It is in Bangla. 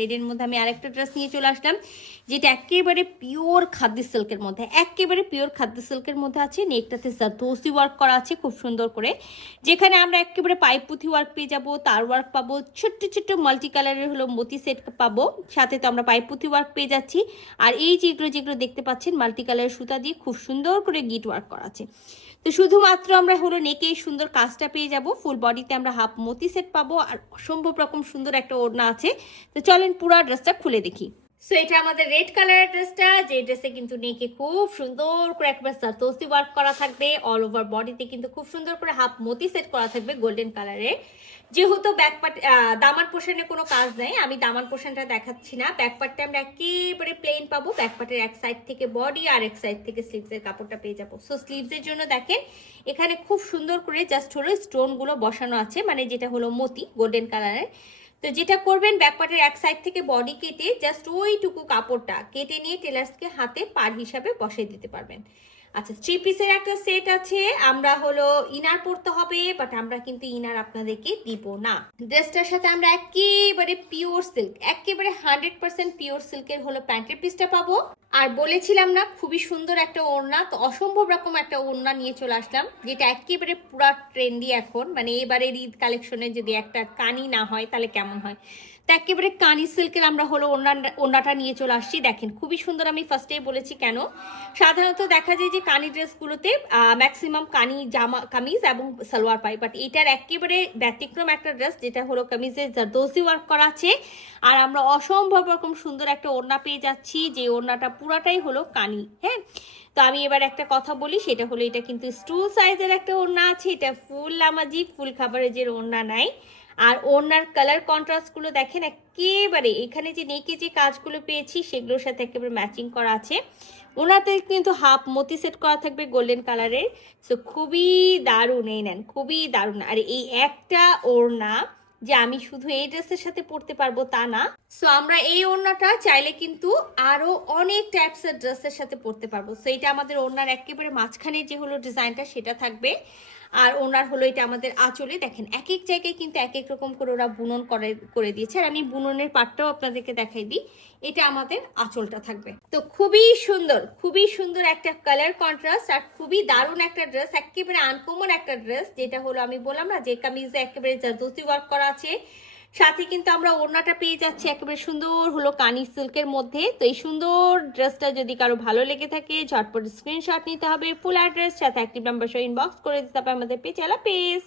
রেডের মধ্যে আমি আরেকটা ড্রেস নিয়ে চলে আসলাম, যেটা একেবারে পিওর খাদি সিল্কের মধ্যে, একেবারে পিওর খাদি সিল্কের মধ্যে আছে। নেকটাতে জারদোসি ওয়ার্ক করা আছে খুব সুন্দর করে, যেখানে আমরা একেবারে পাইপ পুঁথি ওয়ার্ক পেয়ে যাবো, তার ওয়ার্ক পাবো, ছোট্ট ছোট্ট মাল্টি কালারের হলো মতি সেট পাবো, সাথে তো আমরা পাইপ পুঁথি ওয়ার্ক পেয়ে যাচ্ছি। আর এই যেগুলো যেগুলো দেখতে পাচ্ছেন মাল্টি কালারের সুতা দিয়ে খুব সুন্দর করে গিট ওয়ার্ক করা আছে। তো শুধুমাত্র আমরা হলো নেকে সুন্দর কাজটা পেয়ে যাব, ফুল বডিতে আমরা হাফ মতি সেট পাবো, আর অসম্ভব রকম সুন্দর একটা ওড়না আছে। তো চলেন পুরো ড্রেসটা খুলে দেখি। সো এটা আমাদের রেড কালারের ড্রেসটা, যে ড্রেসে কিন্তু নেকে খুব সুন্দর করে একবার জারদোসি ওয়ার্ক করা থাকবে, অল ওভার বডিতে কিন্তু খুব সুন্দর করে হাফ মতি সেট করা থাকবে গোল্ডেন কালারের। যেহেতু ব্যাকপার্ট দামান পোর্শনে কোনো কাজ নেই, আমি দামান পোর্শনটা দেখাচ্ছি না। ব্যাকপার্টটা আমরা একেবারে প্লেন পাবো, ব্যাকপার্টের এক সাইড থেকে বডি আর এক সাইড থেকে স্লিভসের কাপড়টা পেয়ে যাবো। সো স্লিভসের জন্য দেখেন এখানে খুব সুন্দর করে জাস্ট হলো স্টোনগুলো বসানো আছে, মানে যেটা হলো মতি গোল্ডেন কালারের। তো যেটা করবেন ব্যাকপার্টের এক সাইড থেকে বডি কেটে জাস্ট ওইটুকু কাপড়টা কেটে নিয়ে টেলার্সকে হাতে পার হিসাবে বসিয়ে দিতে পারবেন। আচ্ছা, 3 পিসের একটা সেট আছে, আমরা হলো ইনার পরতে হবে, বাট আমরা কিন্তু ইনার আপনাদেরকে দিব না। ড্রেসটার সাথে আমরা একেবারে পিওর সিল্ক, একেবারে 100% পিওর সিল্কের হলো প্যান্টের পিসটা পাবো। আর বলেছিলাম না খুবই সুন্দর একটা ওড়না, তো অসম্ভব রকম একটা ওড়না নিয়ে চলে আসলাম, যেটা একেবারে পুরা ট্রেন্ডি এখন, মানে এবারের ঈদ কালেকশনে যদি একটা কানি না হয় তাহলে কেমন হয়। তো একেবারে কানি সিল্কের আমরা হলো ওড়নাটা নিয়ে চলে আসছি। দেখেন খুবই সুন্দর, আমি ফার্স্টেই বলেছি কেন, সাধারণত দেখা যায় যে কানি ড্রেসগুলোতে ম্যাক্সিমাম কানি জামা কামিজ এবং সালোয়ার পাই, বাট এটার একেবারে ব্যতিক্রম একটা ড্রেস, যেটা হলো কামিজের জারদোসি ওয়ার্ক করা আছে। আর আমরা অসম্ভব রকম সুন্দর একটা ওড়না পেয়ে যাচ্ছি, যে ওড়নাটা পুরাটাই হলো কানি। হ্যাঁ, তো আমি এবার একটা কথা বলি, সেটা হলো এটা কিন্তু স্টুল সাইজের একটা ওড়না আছে, এটা ফুল নামাজি ফুল খাবারের ওড়না নাই। আর ওড়নার কালার কন্ট্রাস্টগুলো দেখেন একেবারে, এখানে যে নেকে যে কাজগুলো পেয়েছি সেগুলোর সাথে একেবারে ম্যাচিং করা আছে। ওনাতে কিন্তু হাফ মতি সেট করা থাকবে গোল্ডেন কালারের। সো খুবই দারুণ, এই নেন খুবই দারুণ। আর এই একটা ওড়না যে আমি শুধু এই ড্রেসের সাথে পরতে পারবো তা না, সো আমরা এই ওড়নাটা চাইলে কিন্তু আরো অনেক টাইপসের ড্রেসের সাথে পরতে পারবো। সো এটা আমাদের ওড়নার একেবারে মাঝখানে যে হলো ডিজাইনটা সেটা থাকবে। আর ওনার হলো এটা আমাদের আঁচলে দেখেন এক এক জায়গায় কিন্তু এক এক রকম করে ওরা বুনন করে দিয়েছে। আর আমি বুননের পার্টটাও আপনাদেরকে দেখাই দিই, এটা আমাদের আঁচলটা থাকবে। তো খুবই সুন্দর একটা কালার কন্ট্রাস্ট, আর খুবই দারুণ একটা ড্রেস, একেবারে আনকমন একটা ড্রেস, যেটা হলো আমি বললাম না যে কামিজে একেবারে জারদোসি ওয়ার্ক করা আছে, সাথে কিন্তু আমরা ওড়নাটা পেয়ে যাচ্ছি একেবারে সুন্দর হলো কানি সিল্কের মধ্যে। তো এই সুন্দর ড্রেসটা যদি কারো ভালো লেগে থাকে ঝটপট স্ক্রিনশট নিতে হবে, ফুল অ্যাড্রেস সাথে অ্যাক্টিভ নাম্বার সহ ইনবক্স করে দিতে হবে আমাদের পেজ। আল্লাহ হাফেজ।